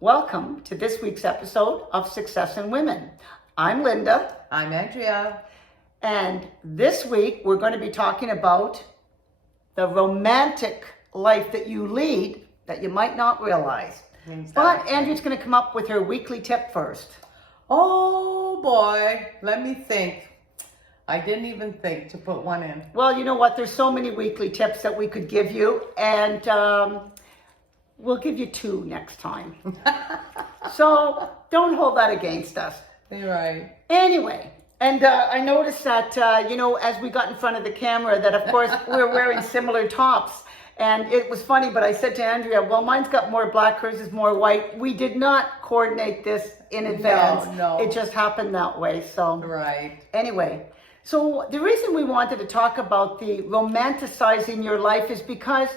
Welcome to this week's episode of Success in Women. I'm Linda. I'm Andrea. And this week we're going to be talking about the romantic life that you lead that you might not realize. Exactly. But Andrea's going to come up with her weekly tip first. Oh boy, let me think. I didn't even think to put one in. Well, you know what? There's so many weekly tips that we could give you, and we'll give you 2 next time. So don't hold that against us. You're right. Anyway, and I noticed that, as we got in front of the camera, that of course we're wearing similar tops. And it was funny, but I said to Andrea, well, mine's got more black, hers is more white. We did not coordinate this in advance. No. It just happened that way. So Right. anyway, so the reason we wanted to talk about the romanticizing your life is because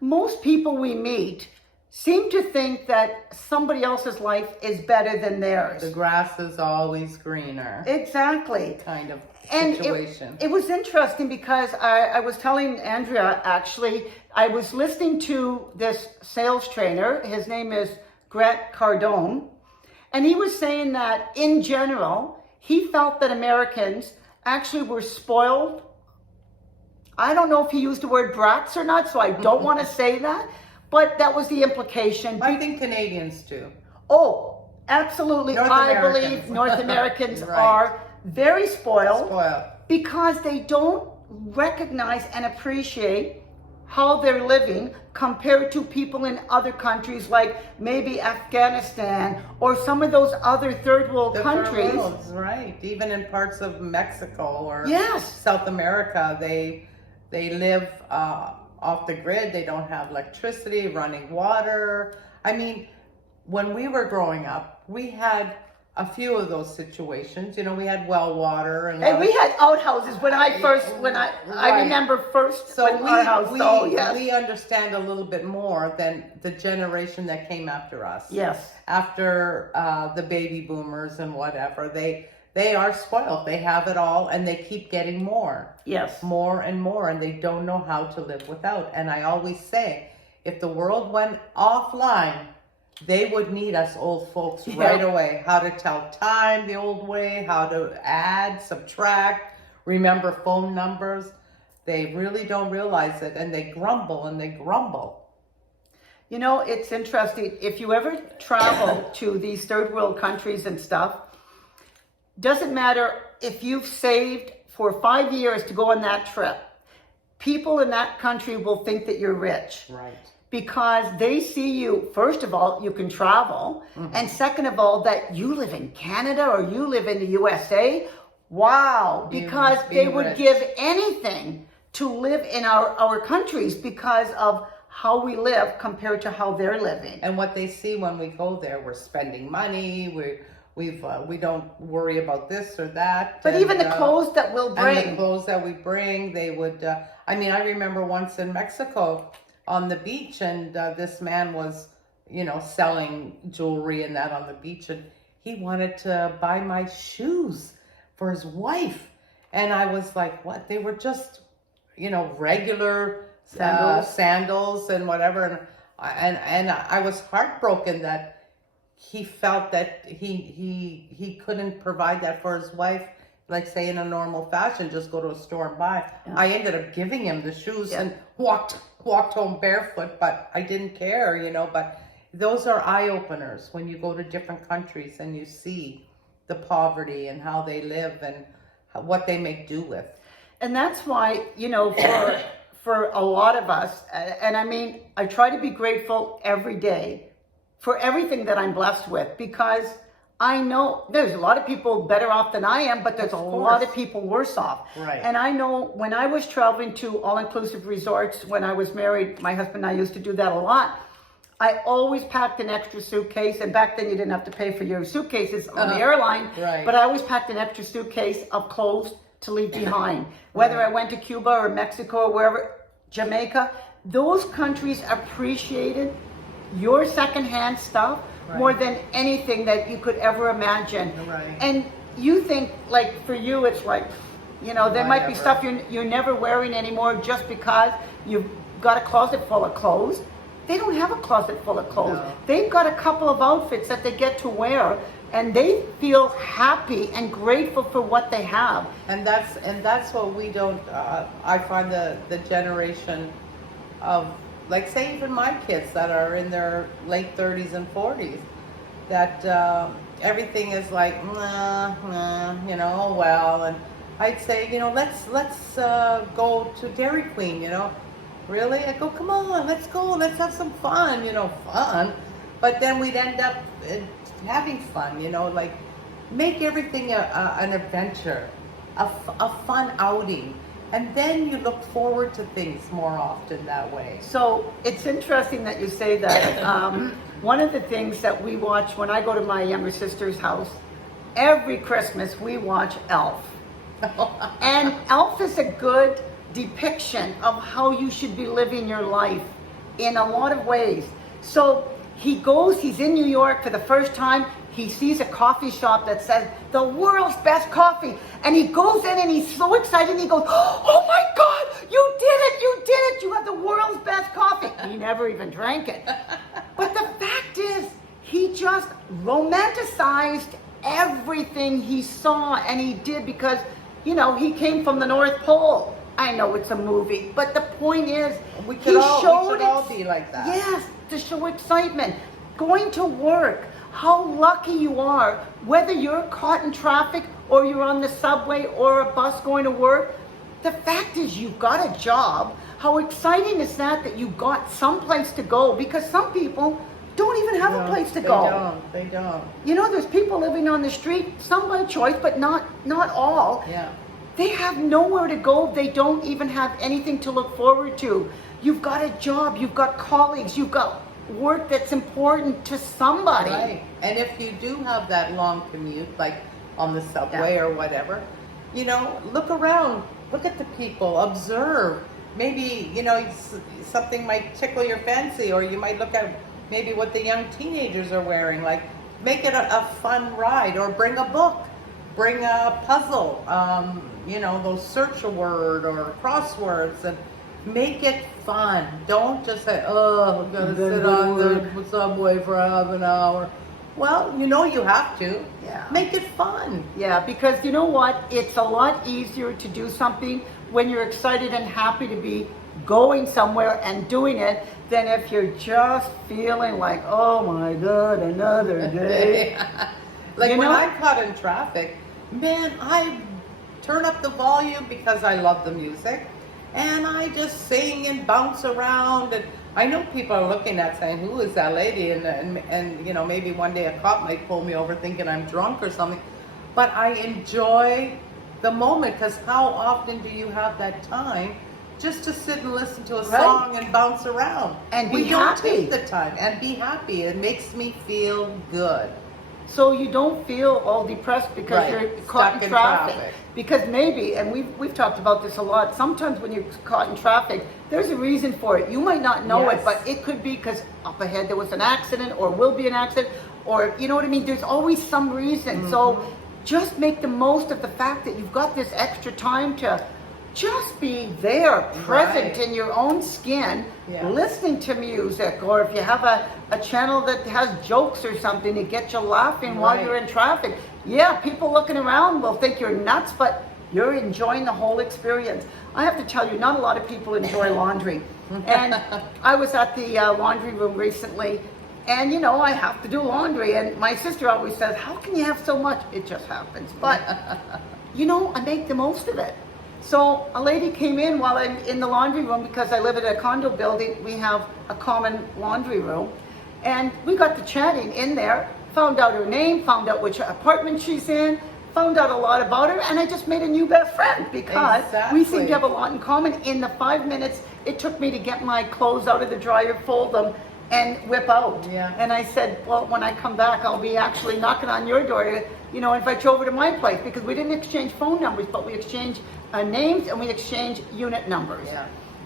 most people we meet seem to think that somebody else's life is better than theirs. The grass is always greener. Exactly. Kind of And situation. it was interesting because I was telling Andrea, actually, I was listening to this sales trainer. His name is Grant Cardone. And he was saying that in general, he felt that Americans actually were spoiled. I don't know if he used the word brats or not, so I don't want to say that. But that was the implication. I think Canadians do. Oh, absolutely. North I Americans. believe North Americans Right. are very spoiled Spoiled. because they don't recognize and appreciate how they're living compared to people in other countries like maybe Afghanistan or some of those other third world The countries. third world's right. Even in parts of Mexico or Yes. South America, they live off the grid. They don't have electricity, running water. I mean, when we were growing up, we had a few of those situations. We had well water and We had outhouses when I Right. remember first So when our house. Oh, yes. we understand a little bit more than the generation that came after us. Yes. After the baby boomers and whatever, they are spoiled. They have it all, and they keep getting more. Yes. More and more, and they don't know how to live without. And I always say, if the world went offline, they would need us old folks right away. How to tell time the old way, how to add, subtract, remember phone numbers. They really don't realize it, and they grumble and they grumble. It's interesting. If you ever travel to these third world countries and stuff, doesn't matter if you've saved for 5 years to go on that trip, people in that country will think that you're rich. Right. Because they see you, first of all, you can travel, and second of all, that you live in Canada or you live in the USA. Wow, because they would rich. give anything to live in our countries because of how we live compared to how they're living. And what they see when we go there, we're spending money, we don't worry about this or that. But even the clothes that we'll bring. And the clothes that we bring, they would, I remember once in Mexico, on the beach, and this man was, selling jewelry and that on the beach, and he wanted to buy my shoes for his wife, and I was like, what? They were just, regular sandals and whatever, and I was heartbroken that he felt that he couldn't provide that for his wife. Like, say, in a normal fashion, just go to a store and buy. Yeah. I ended up giving him the shoes and walked home barefoot, but I didn't care, But those are eye-openers when you go to different countries and you see the poverty and how they live and what they make do with. And that's why, for a lot of us, and I try to be grateful every day for everything that I'm blessed with, because I know there's a lot of people better off than I am, but there's a lot of people worse off. Right. And I know when I was traveling to all-inclusive resorts, when I was married, my husband and I used to do that a lot. I always packed an extra suitcase, and back then you didn't have to pay for your suitcases on the airline, right. But I always packed an extra suitcase of clothes to leave behind. Whether I went to Cuba or Mexico or wherever, Jamaica, those countries appreciated your secondhand stuff more than anything that you could ever imagine. Right. And you think, like, for you, it's like, you know, there might be stuff you're never wearing anymore just because you've got a closet full of clothes. They don't have a closet full of clothes. No. They've got a couple of outfits that they get to wear, and they feel happy and grateful for what they have. And that's what we don't. I find the generation of, like, say, even my kids that are in their late 30s and 40s, that everything is like, you know, oh well. And I'd say, you know, let's go to Dairy Queen, you know. Really? I go, come on, let's go, let's have some fun, you know, fun. But then we'd end up having fun, you know, like, make everything an adventure, a fun outing. And then you look forward to things more often that way. So it's interesting that you say that. One of the things that we watch when I go to my younger sister's house, every Christmas we watch Elf. And Elf is a good depiction of how you should be living your life in a lot of ways. So he's in New York for the first time. He sees a coffee shop that says the world's best coffee, and he goes in and he's so excited and he goes, oh my God, you did it, you have the world's best coffee. He never even drank it. But the fact is, he just romanticized everything he saw and he did because, you know, he came from the North Pole. I know it's a movie, but the point is, we should all be like that. Yes, to show excitement. Going to work, how lucky you are, whether you're caught in traffic or you're on the subway or a bus going to work. The fact is, you've got a job. How exciting is that you got someplace to go? Because some people don't even have a place to go. They don't. You know, there's people living on the street, some by choice, but not all. Yeah. They have nowhere to go. They don't even have anything to look forward to. You've got a job, you've got colleagues, you've got work that's important to somebody. Right. And if you do have that long commute, like on the subway or whatever, you know, look around, look at the people, observe. Maybe, you know, something might tickle your fancy, or you might look at maybe what the young teenagers are wearing. Like, make it a fun ride, or bring a book, bring a puzzle, you know, those search a word or crosswords, and make it fun. Don't just say, oh, I'm going to sit on the subway for half an hour. Well, you know you have to. Yeah. Make it fun. Yeah, because you know what? It's a lot easier to do something when you're excited and happy to be going somewhere and doing it than if you're just feeling like, oh my God, another day. Like, you when know? I'm caught in traffic, man, I turn up the volume because I love the music. And I just sing and bounce around, and I know people are looking at saying, who is that lady? And you know, maybe one day a cop might pull me over thinking I'm drunk or something. But I enjoy the moment, because how often do you have that time just to sit and listen to a song and bounce around? And be we don't happy. take the time and be happy. It makes me feel good. So you don't feel all depressed because you're caught Stuck in in traffic. traffic. Because maybe, and we've talked about this a lot, sometimes when you're caught in traffic, there's a reason for it. You might not know it, but it could be because up ahead there was an accident, or will be an accident, or you know what I mean? There's always some reason. So just make the most of the fact that you've got this extra time to just be there, present in your own skin, listening to music, or if you have a channel that has jokes or something to get you laughing while you're in traffic. Yeah, people looking around will think you're nuts, but you're enjoying the whole experience. I have to tell you, not a lot of people enjoy laundry. And I was at the laundry room recently, and you know, I have to do laundry, and my sister always says, how can you have so much? It just happens. But you know, I make the most of it. So a lady came in while I'm in the laundry room, because I live in a condo building. We have a common laundry room. And we got to chatting in there, found out her name, found out which apartment she's in, found out a lot about her, and I just made a new best friend because we seem to have a lot in common. In the 5 minutes it took me to get my clothes out of the dryer, fold them, and whip out. And I said, well, when I come back, I'll be actually knocking on your door to, you know, invite you over to my place, because we didn't exchange phone numbers, but we exchanged names and we exchanged unit numbers.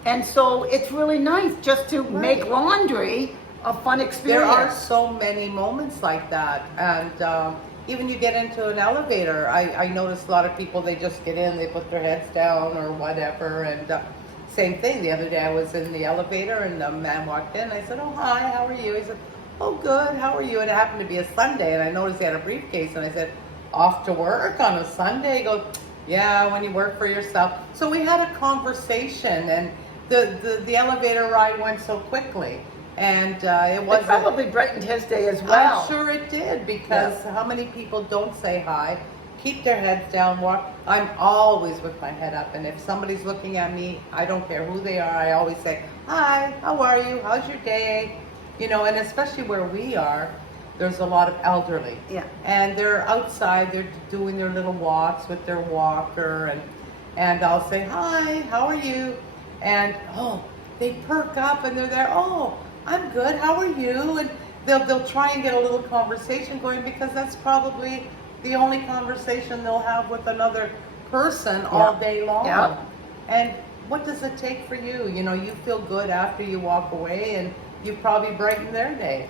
And so it's really nice just to make laundry a fun There experience. are so many moments like that, and even you get into an elevator. I notice a lot of people, they just get in, they put their heads down or whatever, and same thing. The other day I was in the elevator and the man walked in. I said, "Oh, hi, how are you?" He said, "Oh, good, how are you?" And it happened to be a Sunday, and I noticed he had a briefcase, and I said, "Off to work on a Sunday?" He goes, "Yeah, when you work for yourself." So we had a conversation, and the elevator ride went so quickly. And it was It probably brightened his day as well. I'm sure it did, because how many people don't say hi, keep their heads down, walk. I'm always with my head up, and if somebody's looking at me, I don't care who they are, I always say, "Hi, how are you? How's your day?" You know, and especially where we are, there's a lot of elderly. Yeah. And they're outside, they're doing their little walks with their walker, and I'll say, "Hi, how are you?" And they perk up and they're there, "Oh, I'm good, how are you?" And they'll try and get a little conversation going, because that's probably the only conversation they'll have with another person all day long. Yeah. And what does it take for you? You know, you feel good after you walk away, and you probably brighten their day.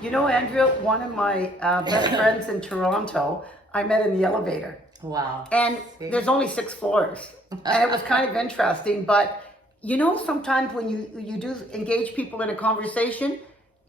You know, Andrea, one of my best friends in Toronto, I met in the elevator. Wow. And See? there's only 6 floors. And it was kind of interesting. But, you know, sometimes when you do engage people in a conversation,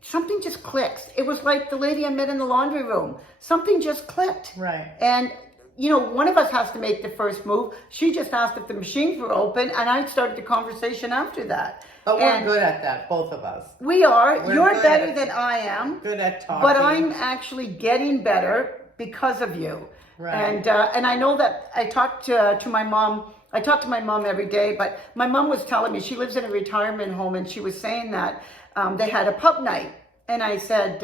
something just clicks. It was like the lady I met in the laundry room. Something just clicked. Right. And, you know, one of us has to make the first move. She just asked if the machines were open, and I started the conversation after that. But we're And good at that, both of us. we are. We're You're good better at- than I am. Good at talking. But I'm actually getting better because of you. Right. And I know that I talked to my mom. I talk to my mom every day, but my mom was telling me, she lives in a retirement home, and she was saying that they had a pub night. And I said,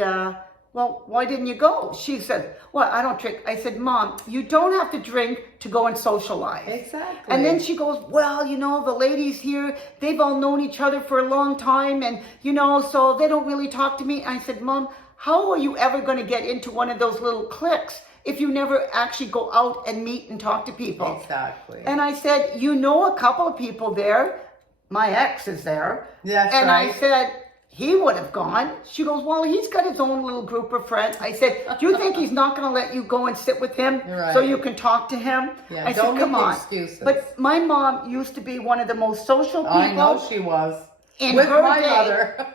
well, why didn't you go? She said, well, I don't drink. I said, Mom, you don't have to drink to go and socialize. Exactly. And then she goes, well, you know, the ladies here, they've all known each other for a long time, and, you know, so they don't really talk to me. I said, Mom, how are you ever going to get into one of those little cliques if you never actually go out and meet and talk to people? Exactly. And I said, you know, a couple of people there. My ex is there. That's and right. I said, he would have gone. She goes, well, he's got his own little group of friends. I said, do you think he's not going to let you go and sit with him Right. so you can talk to him? Yeah, I don't said, come make on. excuses. But my mom used to be one of the most social people. I know she was. In With her my day, mother.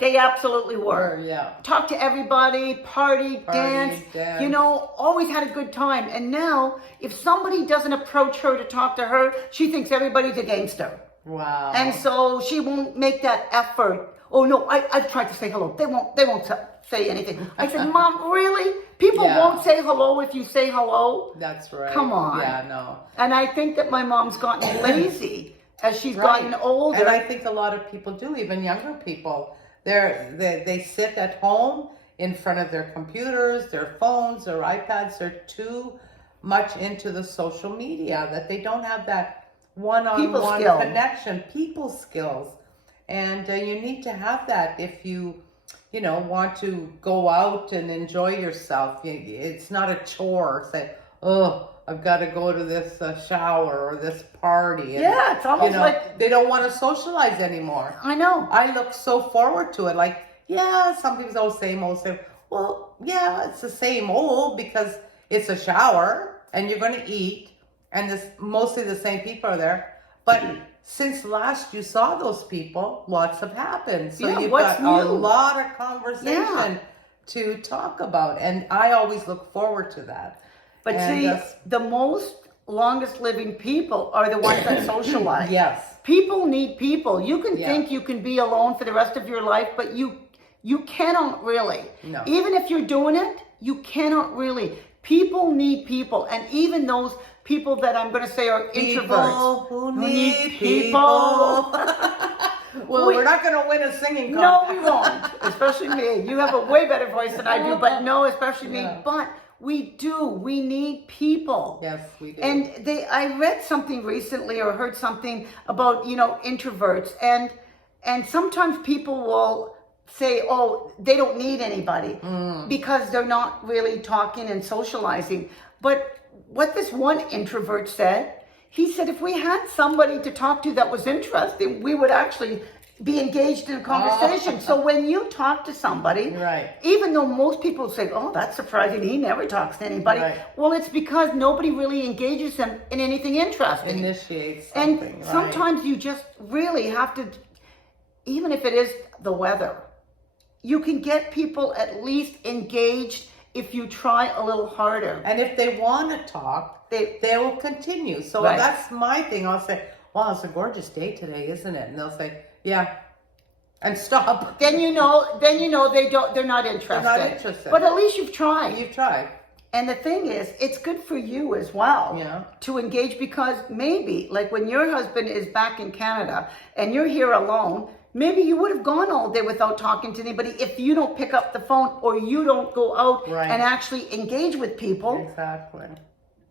They absolutely were. Yeah. Talk to everybody, party, dance, dance. you know, always had a good time. And now, if somebody doesn't approach her to talk to her, she thinks everybody's against her. Wow. And so she won't make that effort. Oh no, I've tried to say hello. They won't say anything. I said, Mom, really? People Yeah. won't say hello if you say hello? That's right. Come on. Yeah, no. And I think that my mom's gotten lazy as she's Right. gotten older. And I think a lot of people do, even younger people. They sit at home in front of their computers, their phones, their iPads. They're too much into the social media that they don't have that one-on-one skill. connection, people skills. And you need to have that if you want to go out and enjoy yourself. It's not a chore. Say, oh, I've got to go to this shower or this party. And, Yeah, it's almost like- they don't want to socialize anymore. I know. I look so forward to it. Like, yeah, some people say, same old, same. Well, yeah, it's the same old because it's a shower and you're going to eat and mostly the same people are there. But since last you saw those people, lots have happened. So Yeah, you've what's got new? a lot of conversation to talk about. And I always look forward to that. But And see, the most longest living people are the ones that socialize. Yes. People need people. You can Yeah. think you can be alone for the rest of your life, but you cannot really. No. Even if you're doing it, you cannot really. People need people. And even those people that I'm going to say are introverts. People who need people. Well, we're not going to win a singing No, contest. we won't. Especially me. You have a way better voice than I do, but no, especially me. Yeah. But we do. We need people. Yes, we do. And I read something recently or heard something about, introverts, and sometimes people will say, oh, they don't need anybody because they're not really talking and socializing. But what this one introvert said, he said, if we had somebody to talk to that was interesting, we would actually be engaged in a conversation. So when you talk to somebody, Right. even though most people say, oh, that's surprising, he never talks to anybody. Right. Well, it's because nobody really engages them in anything interesting. Initiates something. And right. sometimes you just really have to, even if it is the weather, you can get people at least engaged if you try a little harder. And if they want to talk, they will continue. So Right. that's my thing. I'll say, wow, it's a gorgeous day today, isn't it? And they'll say, yeah, and stop. Then you know they're not interested. They're not interested. But at least you've tried. You've tried. And the thing is, it's good for you as well to engage, because maybe, like when your husband is back in Canada and you're here alone, maybe you would have gone all day without talking to anybody if you don't pick up the phone or you don't go out Right. and actually engage with people. Exactly.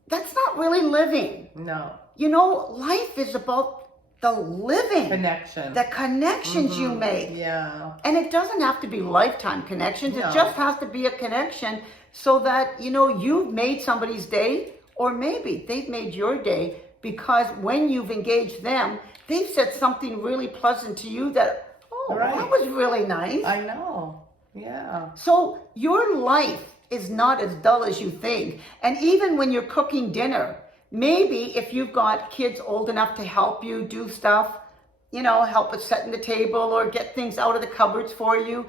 That's not really living. No. You know, life is about the living. Connection. The connections you make. Yeah. And it doesn't have to be lifetime connections. No. It just has to be a connection so that, you know, you've made somebody's day, or maybe they've made your day, because when you've engaged them, they've said something really pleasant to you that, oh, Right. that was really nice. I know. Yeah. So your life is not as dull as you think. And even when you're cooking dinner, maybe if you've got kids old enough to help you do stuff, you know, help with setting the table or get things out of the cupboards for you,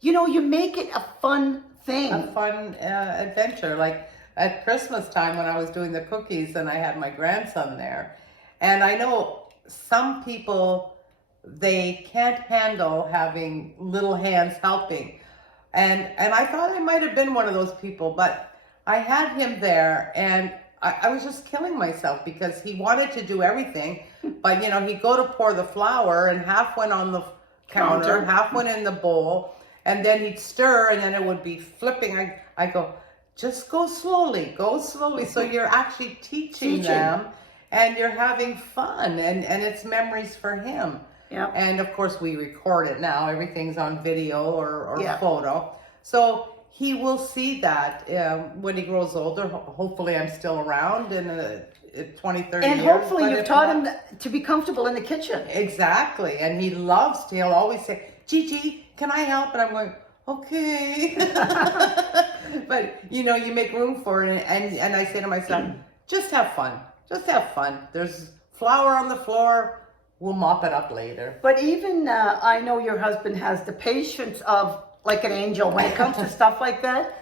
you know, you make it a fun thing. A fun adventure. Like at Christmas time when I was doing the cookies and I had my grandson there. And I know some people, they can't handle having little hands helping. And I thought I might have been one of those people, but I had him there and I was just killing myself because he wanted to do everything. But, you know, he'd go to pour the flour and half went on the counter, half went in the bowl, and then he'd stir and then it would be flipping. I go, just go slowly. So you're actually teaching them and you're having fun and it's memories for him. Yeah. And of course we record it now. Everything's on video or photo. So he will see that when he grows older. Hopefully I'm still around in 20, 30 and years. hopefully you've taught him to be comfortable in the kitchen. Exactly. And he loves to. He'll always say, Gigi, can I help? And I'm going, okay. But, you know, you make room for it. And I say to myself, just have fun. Just have fun. There's flour on the floor. We'll mop it up later. But even I know your husband has the patience of like an angel when it comes to stuff like that.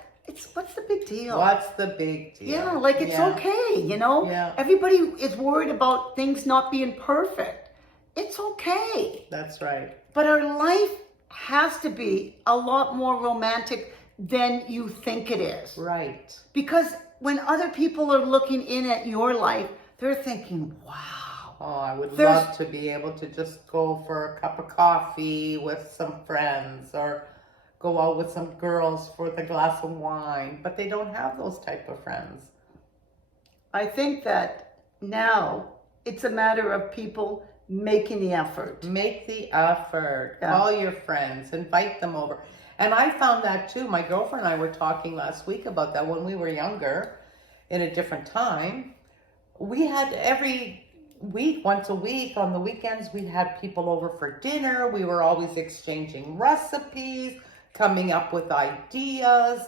What's the big deal? What's the big deal? Yeah, like it's okay, you know? Yeah. Everybody is worried about things not being perfect. It's okay. That's right. But our life has to be a lot more romantic than you think it is. Right. Because when other people are looking in at your life, they're thinking, wow. Oh, I would love to be able to just go for a cup of coffee with some friends or go out with some girls for the glass of wine, but they don't have those type of friends. I think that now it's a matter of people making the effort. Make the effort. Yeah. Call your friends, invite them over. And I found that too. My girlfriend and I were talking last week about that when we were younger, in a different time. We had every week, once a week, on the weekends, we had people over for dinner. We were always exchanging recipes, coming up with ideas,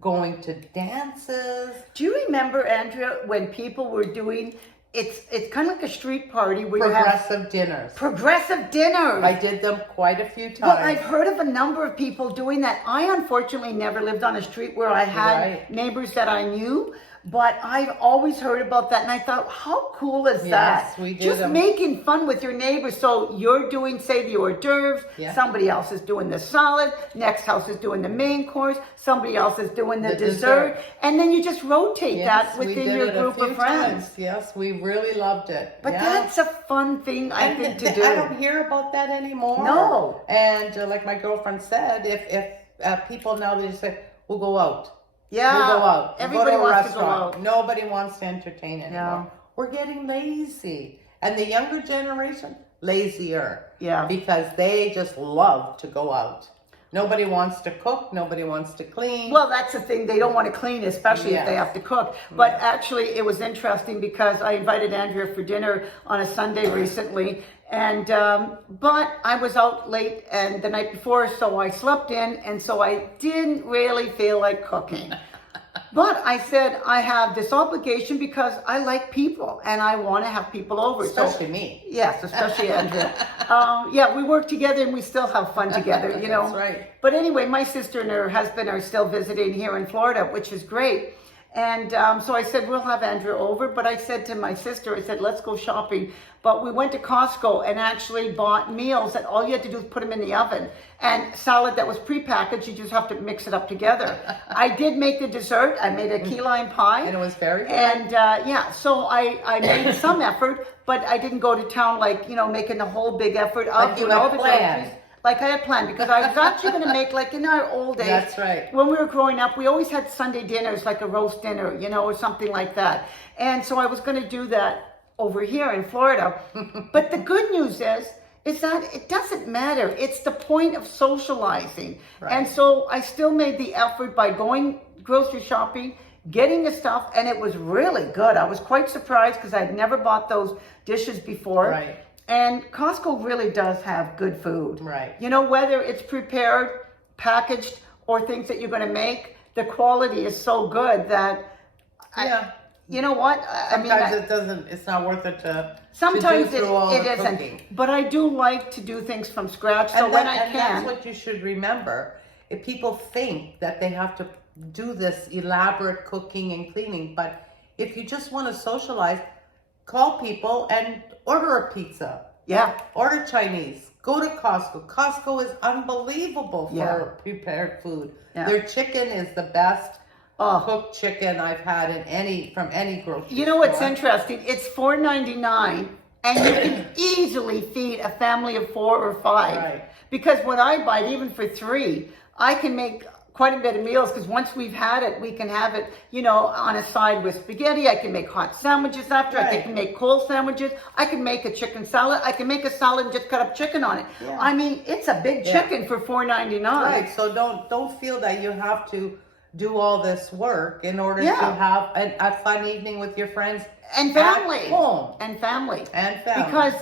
going to dances. Do you remember, Andrea, when people were doing, it's kind of like a street party where you have Progressive dinners. progressive dinners. I did them quite a few times. Well, I've heard of a number of people doing that. I unfortunately never lived on a street where I had neighbors that I knew, but I've always heard about that, and I thought, how cool is that? We did Just them. making fun with your neighbors. So you're doing, say, the hors d'oeuvres, somebody else is doing the salad, next house is doing the main course, somebody else is doing the dessert, and then you just rotate that within your group of friends. Yes, we really loved it. But that's a fun thing, I think, to do. I don't hear about that anymore. No. And like my girlfriend said, if people now, they just say, we'll go out. Yeah, we'll go out. everybody we'll go to a wants to go restaurant. out. Nobody wants to entertain anymore. Yeah. We're getting lazy. And the younger generation, lazier. Yeah. Because they just love to go out. Nobody wants to cook. Nobody wants to clean. Well, that's the thing. They don't want to clean, especially if they Yes. have to cook. But actually, it was interesting because I invited Andrea for dinner on a Sunday recently. And, but I was out late and the night before, so I slept in. And so I didn't really feel like cooking. But I said, I have this obligation because I like people and I want to have people over. Especially me. Yes, especially Andrea. Yeah, we work together and we still have fun together, you know. That's right. But anyway, my sister and her husband are still visiting here in Florida, which is great. And so I said, we'll have Andrea over. But I said to my sister, I said, let's go shopping. But we went to Costco and actually bought meals that all you had to do is put them in the oven. And salad that was prepackaged, you just have to mix it up together. I did make the dessert. I made a key lime pie. And it was very good. And yeah, so I made some effort, but I didn't go to town like, you know, making the whole big effort of you doing all had the planned. groceries. Like I had planned, because I was actually going to make, like in our old days. That's right. When we were growing up, we always had Sunday dinners, like a roast dinner, you know, or something like that. And so I was going to do that over here in Florida. But the good news is that it doesn't matter. It's the point of socializing. Right. And so I still made the effort by going grocery shopping, getting the stuff, and it was really good. I was quite surprised because I'd never bought those dishes before. Right. And Costco really does have good food. Right. You know, whether it's prepared, packaged, or things that you're going to make, the quality is so good that, you know what? Sometimes it doesn't, it's not worth it to sometimes do through all it the isn't. cooking. But I do like to do things from scratch. So And when that- I and can. that's what you should remember. If people think that they have to do this elaborate cooking and cleaning, but if you just want to socialize, call people and order a pizza. Yeah. Order Chinese. Go to Costco. Costco is unbelievable for Yeah. prepared food. Yeah. Their chicken is the best Oh. cooked chicken I've had from any grocery You know what's store. interesting? It's $4.99, and you can easily feed a family of 4 or 5. Right. Because when I buy it, even for 3, I can make quite a bit of meals. Because once we've had it, we can have it, you know, on a side with spaghetti. I can make hot sandwiches after. I Right. can make cold sandwiches. I can make a chicken salad. I can make a salad and just cut up chicken on it. Yeah. I mean, it's a big Yeah. chicken for $4.99. Right. So don't feel that you have to do all this work in order Yeah. to have a fun evening with your friends And family. at home. And family. And family. Because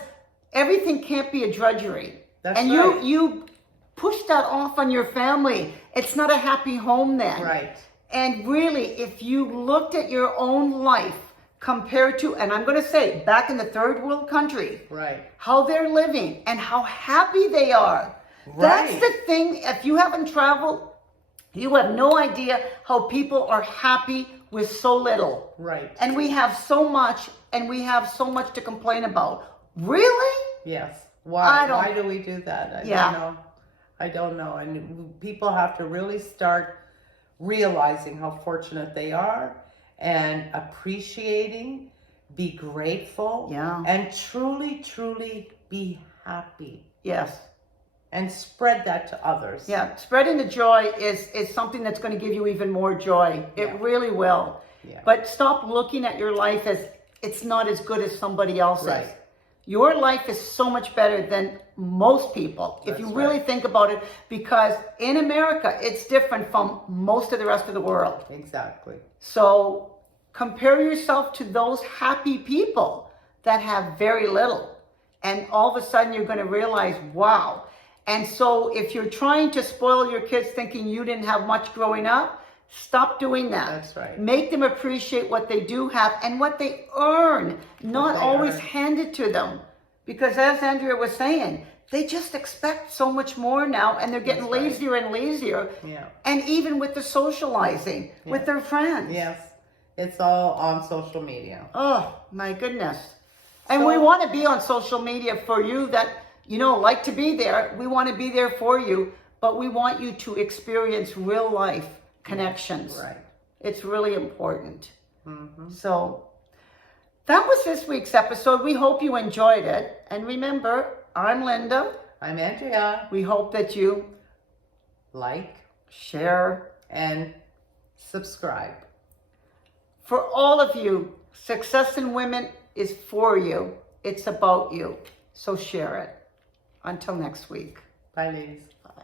everything can't be a drudgery. That's and right. you push that off on your family. It's not a happy home then. Right. And really, if you looked at your own life compared to, and I'm going to say, back in the third world country, Right. how they're living and how happy they are. That's Right. the thing. If you haven't traveled, you have no idea how people are happy with so little. Right. And we have so much, and we have so much to complain about. Really? Yes. I Why? don't- Why do we do that? I Yeah. don't know. I don't know. And people have to really start realizing how fortunate they are and appreciating, be grateful, Yeah. and truly, truly be happy Yes. and spread that to others. Yeah. Spreading the joy is something that's going to give you even more joy. It Yeah. really will. Yeah. But stop looking at your life as it's not as good as somebody else's. Right. Your life is so much better than most people, if That's you really right. think about it, because in America, it's different from most of the rest of the world. Exactly. So compare yourself to those happy people that have very little. And all of a sudden, you're going to realize, wow. And so if you're trying to spoil your kids thinking you didn't have much growing up, stop doing that. That's right. Make them appreciate what they do have and what they earn, not they always earn. hand it to them. Because as Andrea was saying, they just expect so much more now, and they're getting That's right. lazier and lazier. Yeah. And even with the socializing with their friends. Yes. It's all on social media. Oh, my goodness. And we So- want to be on social media for you that, you know, like to be there. We want to be there for you, but we want you to experience real life connections. Right. It's really important. Mm-hmm. So that was this week's episode. We hope you enjoyed it. And remember, I'm Linda. I'm Andrea. We hope that you Like share. and subscribe. For all of you, Success in Women is for you. It's about you. So share it. Until next week. Bye, ladies. Bye.